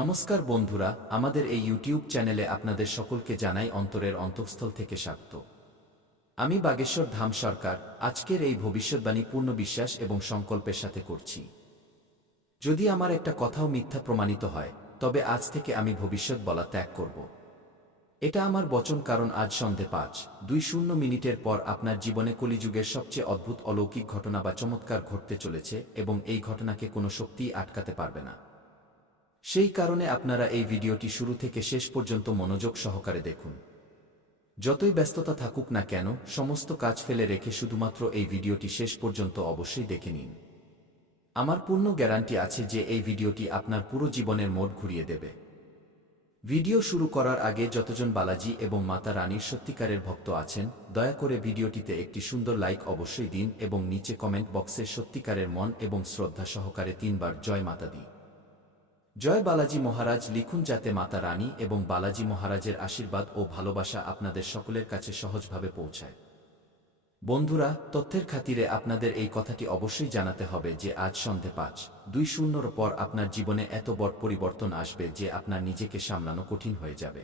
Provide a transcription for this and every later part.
নমস্কার বন্ধুরা, আমাদের এই ইউটিউব চ্যানেলে আপনাদের সকলকে জানাই অন্তরের অন্তঃস্থল থেকে স্বাগত। আমি বাগেশ্বর ধাম সরকার আজকের এই ভবিষ্যৎবাণী পূর্ণ বিশ্বাস এবং সংকল্পের সাথে করছি। যদি আমার একটা কথাও মিথ্যা প্রমাণিত হয়, তবে আজ থেকে আমি ভবিষ্যৎ বলা ত্যাগ করব। এটা আমার বচন, কারণ আজ সন্ধে 5:20 পর আপনার জীবনে কলিযুগের সবচেয়ে অদ্ভুত অলৌকিক ঘটনা বা চমৎকার ঘটতে চলেছে এবং এই ঘটনাকে কোনো শক্তিই আটকাতে পারবে না। সেই কারণে আপনারা এই ভিডিওটি শুরু থেকে শেষ পর্যন্ত মনোযোগ সহকারে দেখুন। যতই ব্যস্ততা থাকুক না কেন, সমস্ত কাজ ফেলে রেখে শুধুমাত্র এই ভিডিওটি শেষ পর্যন্ত অবশ্যই দেখে নিন। আমার পূর্ণ গ্যারান্টি আছে যে এই ভিডিওটি আপনার পুরো জীবনের মোড় ঘুরিয়ে দেবে। ভিডিও শুরু করার আগে যতজন বালাজি এবং মাতা রানীর সত্যিকারের ভক্ত আছেন, দয়া করে ভিডিওটিতে একটি সুন্দর লাইক অবশ্যই দিন এবং নিচে কমেন্ট বক্সে সত্যিকারের মন এবং শ্রদ্ধা সহকারে 3 বার জয় মাতা দি, জয় বালাজি মহারাজ লিখুন, যাতে মাতা রানী এবং বালাজি মহারাজের আশীর্বাদ ও ভালোবাসা আপনাদের সকলের কাছে সহজভাবে পৌঁছায়। বন্ধুরা, তথ্যের খাতিরে আপনাদের এই কথাটি অবশ্যই জানাতে হবে যে আজ সন্ধে 5:20 পর আপনার জীবনে এত বড় পরিবর্তন আসবে যে আপনার নিজেকে সামলানো কঠিন হয়ে যাবে।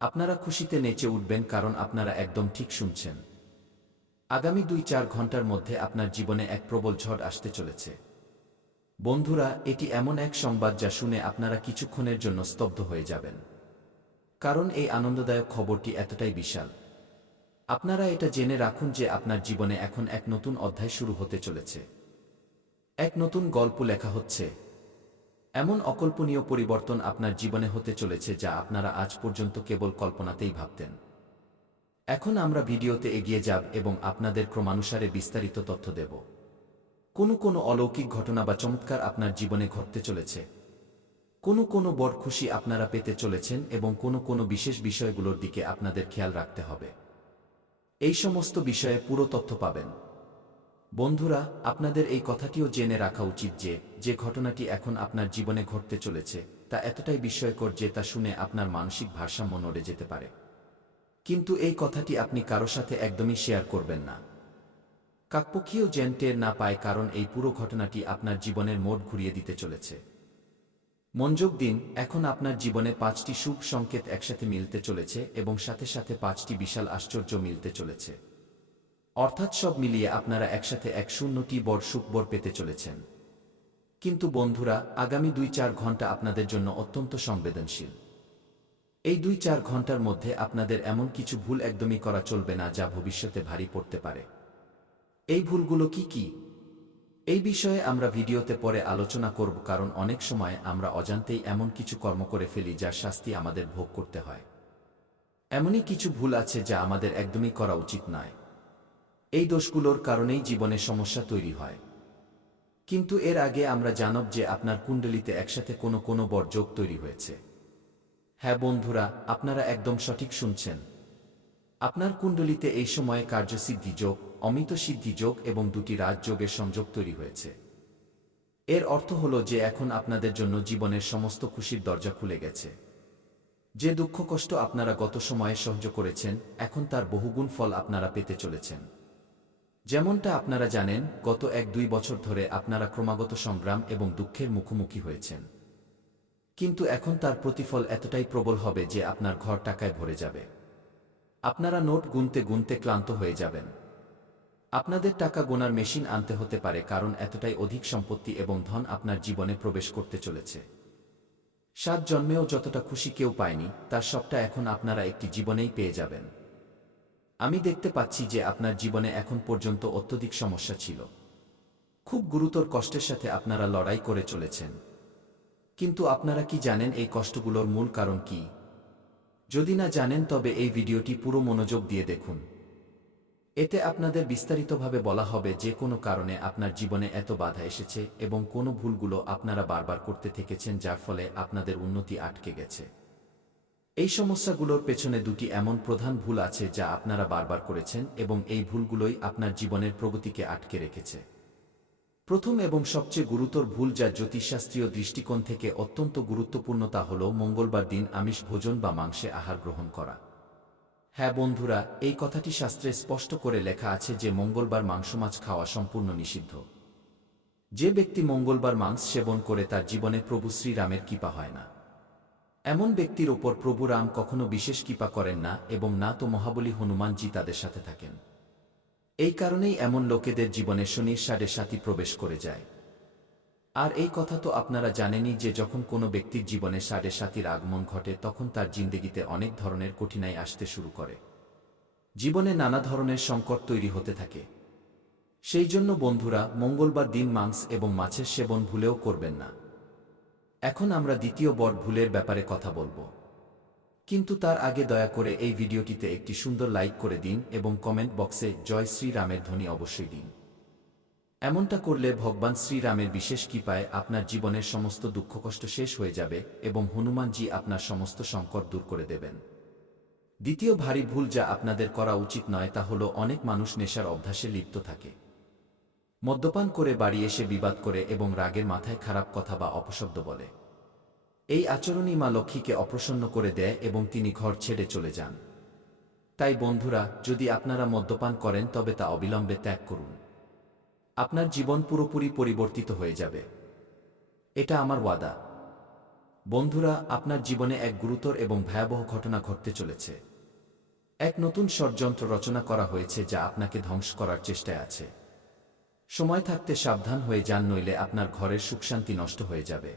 আপনারা খুশিতে নেচে উঠবেন, কারণ আপনারা একদম ঠিক শুনছেন। আগামী 2-4 ঘন্টার মধ্যে আপনার জীবনে এক প্রবল ঝড় আসতে চলেছে। বন্ধুরা, এটি এমন এক সংবাদ যা শুনে আপনারা কিছুক্ষণের জন্য স্তব্ধ হয়ে যাবেন, কারণ এই আনন্দদায়ক খবরটি এতটাই বিশাল। আপনারা এটা জেনে রাখুন যে আপনার জীবনে এখন এক নতুন অধ্যায় শুরু হতে চলেছে। এক নতুন গল্প লেখা হচ্ছে। এমন অকল্পনীয় পরিবর্তন আপনার জীবনে হতে চলেছে যা আপনারা আজ পর্যন্ত কেবল কল্পনাতেই ভাবতেন। এখন আমরা ভিডিওতে এগিয়ে যাব এবং আপনাদের ক্রমানুসারে বিস্তারিত তথ্য দেব। কোনো অলৌকিক ঘটনা বা চমৎকার আপনার জীবনে ঘটতে চলেছে। কোনো বড় খুশি আপনারা পেতে চলেছেন এবং কোনো বিশেষ বিষয়গুলোর দিকে আপনাদের খেয়াল রাখতে হবে। এই সমস্ত বিষয়ে পুরো তথ্য পাবেন। বন্ধুরা, আপনাদের এই কথাটিও জেনে রাখা উচিত যে ঘটনাটি এখন আপনার জীবনে ঘটতে চলেছে তা এতটাই বিস্ময়কর যে তা শুনে আপনার মানসিক ভারসাম্য নড়ে যেতে পারে। কিন্তু এই কথাটি আপনি কারো সাথে একদমই শেয়ার করবেন না। কাকপক্ষীও যেন টের না পায়, কারণ এই পুরো ঘটনাটি আপনার জীবনের মোড় ঘুরিয়ে দিতে চলেছে। মনোযোগ দিন, এখন আপনার জীবনে 5টি শুভ সংকেত একসাথে মিলতে চলেছে এবং সাথে সাথে 5টি বিশাল আশ্চর্য মিলতে চলেছে। অর্থাৎ সব মিলিয়ে আপনারা একসাথে 100টি বড় সুখবর পেতে চলেছেন। কিন্তু বন্ধুরা, আগামী 2-4 ঘন্টা আপনাদের জন্য অত্যন্ত সংবেদনশীল। এই 2-4 ঘন্টার মধ্যে আপনাদের এমন কিছু ভুল একদমই করা চলবে না যা ভবিষ্যতে ভারী পড়তে পারে। এই ভুলগুলো কি? এই বিষয়ে আমরা ভিডিওতে পরে আলোচনা করব, কারণ অনেক সময় আমরা অজান্তেই এমন কিছু কর্ম করে ফেলি যার শাস্তি আমাদের ভোগ করতে হয়। এমনই কিছু ভুল আছে যা আমাদের একদমই করা উচিত নয়। এই দোষগুলোর কারণেই জীবনে সমস্যা তৈরি হয়। কিন্তু এর আগে আমরা জানব যে আপনার কুণ্ডলিতে একসাথে কোনো বড় যোগ তৈরি হয়েছে। হ্যাঁ বন্ধুরা, আপনারা একদম সঠিক শুনছেন। আপনার কুণ্ডলিতে এই সময়ে কার্যসিদ্ধি যোগ, অমিত সিদ্ধি যোগ এবং 2টি রাজযোগের সংযোগ তৈরি হয়েছে। এর অর্থ হলো যে এখন আপনাদের জন্য জীবনের সমস্ত খুশির দরজা খুলে গেছে। যে দুঃখ কষ্ট আপনারা গত সময়ে সহ্য করেছেন, এখন তার বহুগুণ ফল আপনারা পেতে চলেছেন। যেমনটা আপনারা জানেন, গত 1-2 বছর ধরে আপনারা ক্রমাগত সংগ্রাম এবং দুঃখের মুখোমুখি হয়েছেন। কিন্তু এখন তার প্রতিফল এতটাই প্রবল হবে যে আপনার ঘর টাকায় ভরে যাবে। আপনারা নোট গুনতে ক্লান্ত হয়ে যাবেন। আপনাদের টাকা গোনার মেশিন আনতে হতে পারে, কারণ এতটাই অধিক সম্পত্তি এবং ধন আপনার জীবনে প্রবেশ করতে চলেছে। 7 জন্মেও যতটা খুশি কেউ পায়নি, তার সবটা এখন আপনারা একটি জীবনেই পেয়ে যাবেন। আমি দেখতে পাচ্ছি যে আপনার জীবনে এখন পর্যন্ত অত্যধিক সমস্যা ছিল। খুব গুরুতর কষ্টের সাথে আপনারা লড়াই করে চলেছেন। কিন্তু আপনারা কি জানেন এই কষ্টগুলোর মূল কারণ কি? যদি না জানেন, তবে এই ভিডিওটি পুরো মনোযোগ দিয়ে দেখুন। এতে আপনাদের বিস্তারিতভাবে বলা হবে যে কোনো কারণে আপনার জীবনে এত বাধা এসেছে এবং কোন ভুলগুলো আপনারা বারবার করতে থেকেছেন যার ফলে আপনাদের উন্নতি আটকে গেছে। এই সমস্যাগুলোর পেছনে 2টি এমন প্রধান ভুল আছে যা আপনারা বারবার করেছেন এবং এই ভুলগুলোই আপনার জীবনের প্রগতিকে আটকে রেখেছে। প্রথম এবং সবচেয়ে গুরুতর ভুল, যা জ্যোতিষশাস্ত্রীয় দৃষ্টিকোণ থেকে অত্যন্ত গুরুত্বপূর্ণ, তা হল মঙ্গলবার দিন আমিষ ভোজন বা মাংসে আহার গ্রহণ করা। হ্যাঁ বন্ধুরা, এই কথাটি শাস্ত্রে স্পষ্ট করে লেখা আছে যে মঙ্গলবার মাংস মাছ খাওয়া সম্পূর্ণ নিষিদ্ধ। যে ব্যক্তি মঙ্গলবার মাংস সেবন করে তার জীবনে প্রভু শ্রীরামের কৃপা হয় না। এমন ব্যক্তির ওপর প্রভু রাম কখনো বিশেষ কৃপা করেন না এবং না তো মহাবলী হনুমানজি তাদের সাথে থাকেন। এই কারণেই এমন লোকেদের জীবনে শনির সাড়ে সাতি প্রবেশ করে যায়। আর এই কথা তো আপনারা জানেনই যে যখন কোনো ব্যক্তির জীবনে সাড়ে সাতির আগমন ঘটে তখন তার জিন্দেগিতে অনেক ধরনের কঠিনাই আসতে শুরু করে, জীবনে নানা ধরনের সংকট তৈরি হতে থাকে। সেই জন্য বন্ধুরা, মঙ্গলবার দিন মাংস এবং মাছের সেবন ভুলেও করবেন না। এখন আমরা দ্বিতীয় বড় ভুলের ব্যাপারে কথা বলবো, কিন্তু তার আগে দয়া করে এই ভিডিওটিতে একটি সুন্দর লাইক করে দিন এবং কমেন্ট বক্সে জয় শ্রীরামের ধ্বনি অবশ্যই দিন। এমনটা করলে ভগবান শ্রীরামের বিশেষ কৃপায় আপনার জীবনের সমস্ত দুঃখ কষ্ট শেষ হয়ে যাবে এবং হনুমানজি আপনার সমস্ত সংকট দূর করে দেবেন। দ্বিতীয় ভারী ভুল যা আপনাদের করা উচিত নয় তা হলো অনেক মানুষ নেশার অভ্যাসে লিপ্ত থাকে। মদ্যপান করে বাড়ি এসে বিবাদ করে এবং রাগের মাথায় খারাপ কথা বা অপশব্দ বলে। এই আচরণই মা লক্ষ্মীকে অপ্রসন্ন করে দেয় এবং তিনি ঘর ছেড়ে চলে যান। তাই বন্ধুরা, যদি আপনারা মদ্যপান করেন তবে তা অবিলম্বে ত্যাগ করুন। আপনার জীবন পুরোপুরি পরিবর্তিত হয়ে যাবে, এটা আমার ওয়াদা। বন্ধুরা, আপনার জীবনে এক গুরুতর এবং ভয়াবহ ঘটনা ঘটতে চলেছে। এক নতুন ষড়যন্ত্র রচনা করা হয়েছে যা আপনাকে ধ্বংস করার চেষ্টায় আছে। সময় থাকতে সাবধান হয়ে যান, নইলে আপনার ঘরের সুখশান্তি নষ্ট হয়ে যাবে।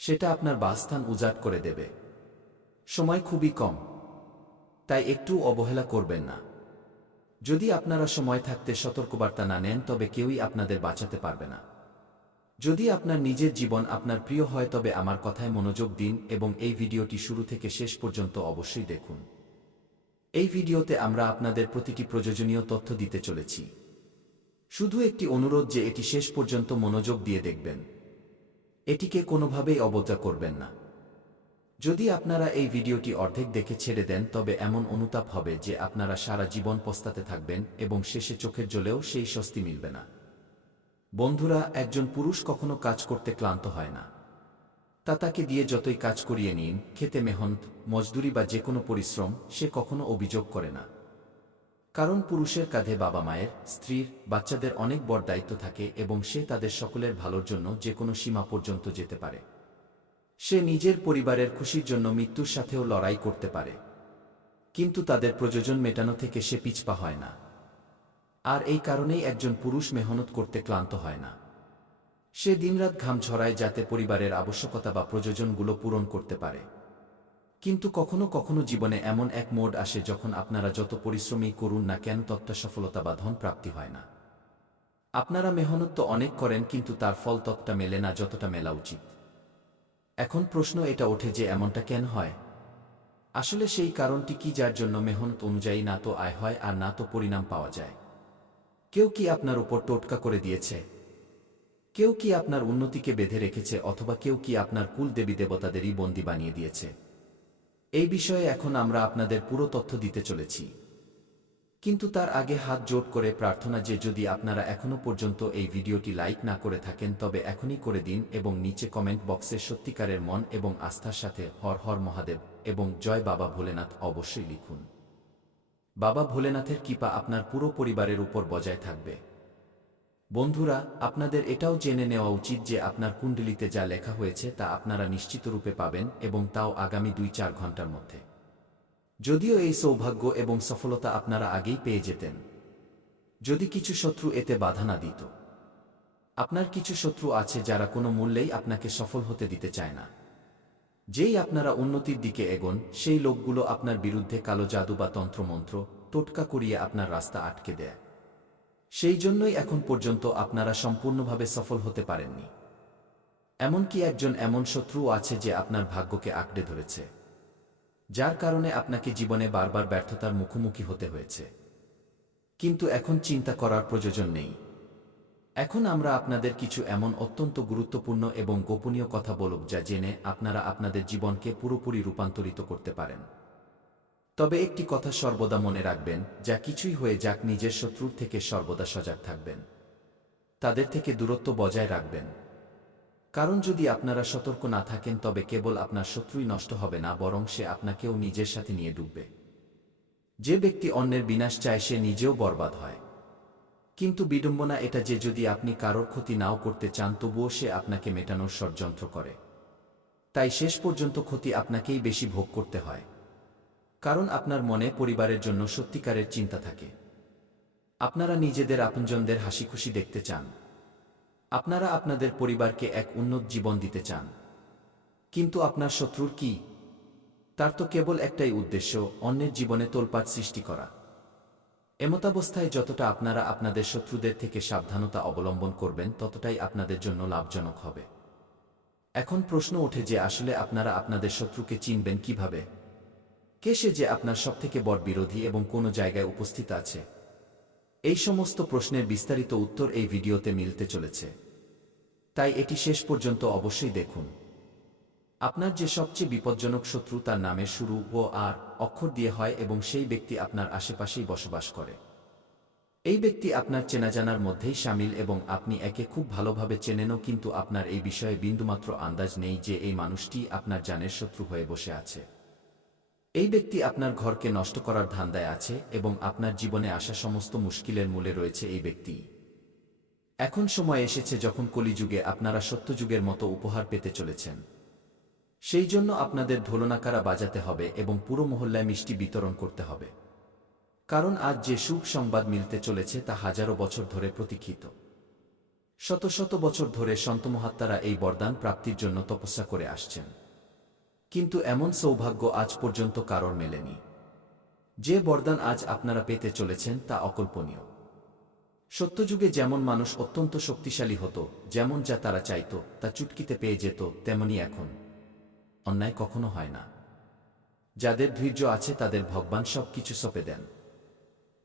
সেটা আপনার বাসস্থান উজাড় করে দেবে। সময় খুবই কম, তাই একটু অবহেলা করবেন না। যদি আপনারা সময় থাকতে সতর্কবার্তা না নেন তবে কেউই আপনাদের বাঁচাতে পারবে না। যদি আপনার নিজের জীবন আপনার প্রিয় হয় তবে আমার কথায় মনোযোগ দিন এবং এই ভিডিওটি শুরু থেকে শেষ পর্যন্ত অবশ্যই দেখুন। এই ভিডিওতে আমরা আপনাদের প্রতিটি প্রয়োজনীয় তথ্য দিতে চলেছি। শুধু একটি অনুরোধ যে এটি শেষ পর্যন্ত মনোযোগ দিয়ে দেখবেন। এটিকে কোনোভাবেই অবজ্ঞা করবেন না। যদি আপনারা এই ভিডিওটি অর্ধেক দেখে ছেড়ে দেন তবে এমন অনুতাপ হবে যে আপনারা সারা জীবন পস্তাতে থাকবেন এবং শেষে চোখের জলেও সেই স্বস্তি মিলবে না। বন্ধুরা, একজন পুরুষ কখনো কাজ করতে ক্লান্ত হয় না। তা তাকে দিয়ে যতই কাজ করিয়ে নিন, খেতে মেহনত, মজদুরি বা যে কোনো পরিশ্রম, সে কখনো অভিযোগ করে না। কারণ পুরুষের কাঁধে বাবা মায়ের, স্ত্রীর, বাচ্চাদের অনেক বড় দায়িত্ব থাকে এবং সে তাদের সকলের ভালোর জন্য যে কোনো সীমা পর্যন্ত যেতে পারে। সে নিজের পরিবারের খুশির জন্য মৃত্যুর সাথেও লড়াই করতে পারে, কিন্তু তাদের প্রয়োজন মেটানো থেকে সে পিছপা হয় না। আর এই কারণেই একজন পুরুষ মেহনত করতে ক্লান্ত হয় না। সে দিনরাত ঘাম ঝরায় যাতে পরিবারের আবশ্যকতা বা প্রয়োজনগুলো পূরণ করতে পারে। কিন্তু কখনো কখনো জীবনে এমন এক মোড় আসে যখন আপনারা যত পরিশ্রমই করুন না কেন ততটা সফলতা বা ধন প্রাপ্তি হয় না। আপনারা মেহনত তো অনেক করেন কিন্তু তার ফল ততটা মেলে না যতটা মেলা উচিত। এখন প্রশ্ন এটা ওঠে যে এমনটা কেন হয়? আসলে সেই কারণটি কি যার জন্য মেহনত অনুযায়ী না তো আয় হয় আর না তো পরিণাম পাওয়া যায়? কেউ কি আপনার উপর টোটকা করে দিয়েছে? কেউ কি আপনার উন্নতিকে বেঁধে রেখেছে অথবা কেউ কি আপনার কুল দেবী দেবতাদেরই বন্দী বানিয়ে দিয়েছে? এই বিষয়ে এখন আমরা আপনাদের পুরো তথ্য দিতে চলেছি। কিন্তু তার আগে হাত জোড় করে প্রার্থনা যে যদি আপনারা এখনো পর্যন্ত এই ভিডিওটি লাইক না করে থাকেন তবে এখনই করে দিন এবং নিচে কমেন্ট বক্সে সত্যিকারের মন এবং আস্থার সাথে হর হর মহাদেব এবং জয় বাবা ভোলেনাথ অবশ্যই লিখুন। বাবা ভোলেনাথের কৃপা আপনার পুরো পরিবারের উপর বজায় থাকবে। বন্ধুরা, আপনাদের এটাও জেনে নেওয়া উচিত যে আপনার কুণ্ডলিতে যা লেখা হয়েছে তা আপনারা নিশ্চিত রূপে পাবেন এবং তাও আগামী 2-4 ঘন্টার মধ্যে। যদিও এই সৌভাগ্য এবং সফলতা আপনারা আগেই পেয়ে যেতেন যদি কিছু শত্রু এতে বাধা না দিত। আপনার কিছু শত্রু আছে যারা কোনো মূল্যেই আপনাকে সফল হতে দিতে চায় না। যেই আপনারা উন্নতির দিকে এগোন সেই লোকগুলো আপনার বিরুদ্ধে কালো জাদু বা তন্ত্রমন্ত্র, টোটকা করিয়ে আপনার রাস্তা আটকে দেয়। সেই জন্যই এখন পর্যন্ত আপনারা সম্পূর্ণভাবে সফল হতে পারেননি। এমনকি একজন এমন শত্রুও আছে যে আপনার ভাগ্যকে আঁকড়ে ধরেছে, যার কারণে আপনাকে জীবনে বারবার ব্যর্থতার মুখোমুখি হতে হয়েছে। কিন্তু এখন চিন্তা করার প্রয়োজন নেই। এখন আমরা আপনাদের কিছু এমন অত্যন্ত গুরুত্বপূর্ণ এবং গোপনীয় কথা বলব যা জেনে আপনারা আপনাদের জীবনকে পুরোপুরি রূপান্তরিত করতে পারেন। তবে একটি কথা সর্বদা মনে রাখবেন, যা কিছুই হয়ে যাক নিজের শত্রুর থেকে সর্বদা সজাগ থাকবেন। তাদের থেকে দূরত্ব বজায় রাখবেন। কারণ যদি আপনারা সতর্ক না থাকেন তবে কেবল আপনার শত্রুই নষ্ট হবে না, বরং সে আপনাকেও নিজের সাথে নিয়ে ডুববে। যে ব্যক্তি অন্যের বিনাশ চায় সে নিজেও বরবাদ হয়। কিন্তু বিড়ম্বনা এটা যে যদি আপনি কারোর ক্ষতি নাও করতে চান তবুও সে আপনাকে মেটানোর ষড়যন্ত্র করে। তাই শেষ পর্যন্ত ক্ষতি আপনাকেই বেশি ভোগ করতে হয়। কারণ আপনার মনে পরিবারের জন্য সত্যিকারের চিন্তা থাকে। আপনারা নিজেদের আপনজনদের হাসিখুশি দেখতে চান। আপনারা আপনাদের পরিবারকে এক উন্নত জীবন দিতে চান। কিন্তু আপনার শত্রুর কি? তার তো কেবল একটাই উদ্দেশ্য, অন্যের জীবনে তোলপাড় সৃষ্টি করা। এমতাবস্থায় যতটা আপনারা আপনাদের শত্রুদের থেকে সাবধানতা অবলম্বন করবেন ততটাই আপনাদের জন্য লাভজনক হবে। এখন প্রশ্ন ওঠে যে আসলে আপনারা আপনাদের শত্রুকে চিনবেন কিভাবে? কে সে যে আপনার সবথেকে বড় বিরোধী এবং কোন জায়গায় উপস্থিত আছে? এই সমস্ত প্রশ্নের বিস্তারিত উত্তর এই ভিডিওতে মিলতে চলেছে। তাই এটি শেষ পর্যন্ত অবশ্যই দেখুন। আপনার যে সবচেয়ে বিপজ্জনক শত্রু তার নামের শুরু ও আর অক্ষর দিয়ে হয় এবং সেই ব্যক্তি আপনার আশেপাশেই বসবাস করে। এই ব্যক্তি আপনার চেনাজানার মধ্যেই শামিল এবং আপনি একে খুব ভালোভাবে চেনেনও, কিন্তু আপনার এই বিষয়ে বিন্দুমাত্র আন্দাজ নেই যে এই মানুষটি আপনার জানের শত্রু হয়ে বসে আছে। এই ব্যক্তি আপনার ঘরকে নষ্ট করার ধান্দায় আছে এবং আপনার জীবনে আসা সমস্ত মুশকিলের মূলে রয়েছে এই ব্যক্তি। এখন সময় এসেছে যখন কলিযুগে আপনারা সত্যযুগের মতো উপহার পেতে চলেছেন। সেই জন্য আপনাদের ঢোলনাকারা বাজাতে হবে এবং পুরো মহল্লায় মিষ্টি বিতরণ করতে হবে। কারণ আজ যে শুভ সংবাদ মিলতে চলেছে তা হাজারো বছর ধরে প্রতীক্ষিত। শত শত বছর ধরে সন্তমহাত্মারা এই বরদান প্রাপ্তির জন্য তপস্যা করে আসছেন, কিন্তু এমন সৌভাগ্য আজ পর্যন্ত কারোর মেলেনি। যে বরদান আজ আপনারা পেতে চলেছেন তা অকল্পনীয়। সত্যযুগে যেমন মানুষ অত্যন্ত শক্তিশালী হতো, যেমন যা তারা চাইত তা চুটকিতে পেয়ে যেত, তেমনি এখন অন্যায় কখনো হয় না। যাদের ধৈর্য আছে তাদের ভগবান সব কিছু সঁপে দেন।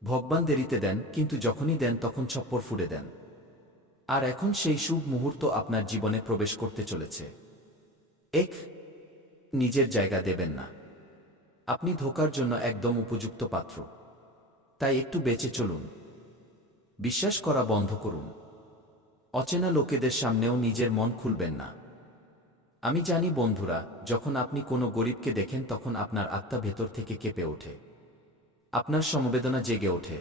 ভগবান দেরিতে দেন, কিন্তু যখনই দেন তখন ছপ্পর ফুঁড়ে দেন। আর এখন সেই শুভ মুহূর্ত আপনার জীবনে প্রবেশ করতে চলেছে। নিজের জায়গা দেবেন না। আপনি ধোঁকার জন্য একদম উপযুক্ত পাত্র। তাই একটু বেঁচে চলুন। বিশ্বাস করা বন্ধ করুন। অচেনা লোকেদের সামনেও নিজের মন খুলবেন না। আমি জানি বন্ধুরা, যখন আপনি কোনো গরিবকে দেখেন তখন আপনার আত্মা ভেতর থেকে কেঁপে ওঠে, আপনার সমবেদনা জেগে ওঠে।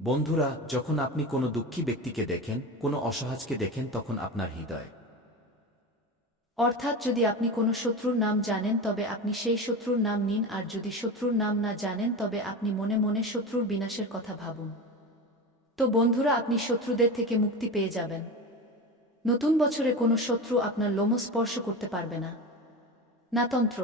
বন্ধুরা, যখন আপনি কোনো দুঃখী ব্যক্তিকে দেখেন, কোনো অসহায়কে দেখেন, তখন আপনার হৃদয়। অর্থাৎ যদি আপনি কোনো শত্রুর নাম জানেন তবে আপনি সেই শত্রুর নাম নিন, আর যদি শত্রুর নাম না জানেন তবে আপনি মনে মনে শত্রুর বিনাশের কথা ভাবুন। তো বন্ধুরা, আপনি শত্রুদের থেকে মুক্তি পেয়ে যাবেন। নতুন বছরে কোনো শত্রু আপনার লোম স্পর্শ করতে পারবে না। না তন্ত্র